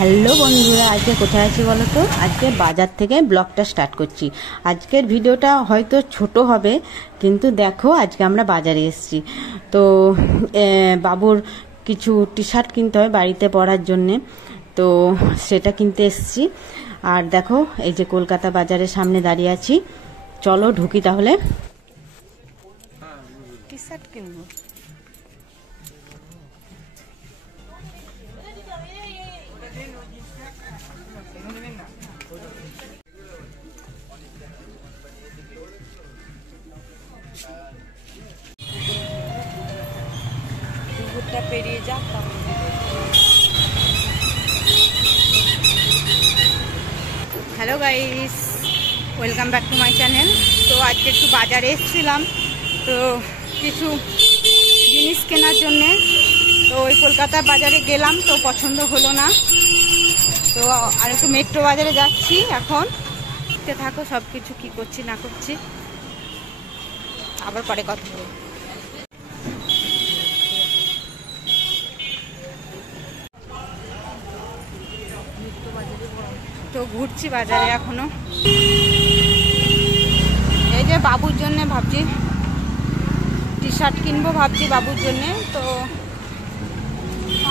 Hello বন্ধুরা, আজকে কোথায় আছি বলো তো? আজকে বাজার থেকে ব্লগটা স্টার্ট করছি। আজকের ভিডিওটা হয়তো ছোট হবে, কিন্তু দেখো আজকে আমরা বাজারে এসেছি। তো বাবুর কিছু টি শার্ট কিনতে হয় বাড়িতে পরার জন্যে, তো সেটা কিনতে এসেছি। আর দেখো এই যে কলকাতা বাজারের সামনে দাঁড়িয়ে আছি। চলো ঢুকি তাহলে। টি শার্ট কিনবো। পেরিয়ে যাক। Hello guys, welcome back to my channel. তো আজকে একটু বাজারে এসেছিলাম, তো কিছু জিনিস কেনার জন্যে। তো ওই কলকাতা বাজারে গেলাম, তো পছন্দ হলো না। তো আর একটু মেট্রো বাজারে যাচ্ছি এখন। দেখতে থাকো সব কিছু কী করছি না করছি, আবার পরে কথা বলবো। তো ঘুরছি বাজারে এখনো। এই যে বাবুর জন্য ভাবছি টি শার্ট কিনবো, ভাবছি বাবুর জন্য। তো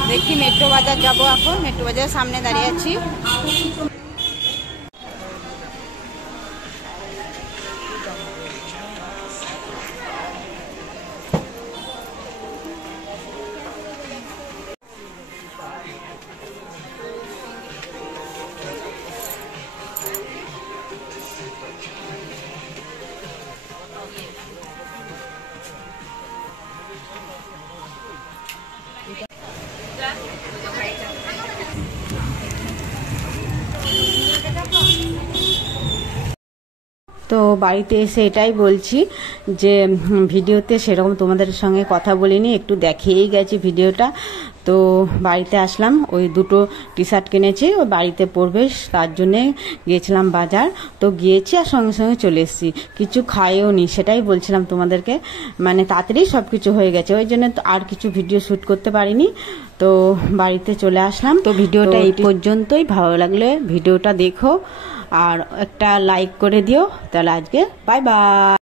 দেখি মেট্রো বাজার যাবো এখন। মেট্রো বাজারের সামনে দাঁড়িয়ে আছি। তো বাড়িতে এসে এটাই বলছি যে ভিডিওতে সেরকম তোমাদের সঙ্গে কথা বলিনি, একটু দেখিয়েই গেছি ভিডিওটা। তো বাড়িতে আসলাম, ওই দুটো টি শার্ট কিনেছি, ওই বাড়িতে পরবে তার জন্যে গিয়েছিলাম বাজার। তো গিয়েছি আর সঙ্গে সঙ্গে চলে এসেছি, কিছু খাইও নি। সেটাই বলছিলাম তোমাদেরকে, মানে তাড়াতাড়ি সব কিছু হয়ে গেছে, ওই জন্য আর কিছু ভিডিও শ্যুট করতে পারিনি। তো বাড়িতে চলে আসলাম। তো ভিডিওটা এই পর্যন্তই। ভালো লাগলে ভিডিওটা দেখো আর একটা লাইক করে দিও। তাহলে আজকে বাই বাই।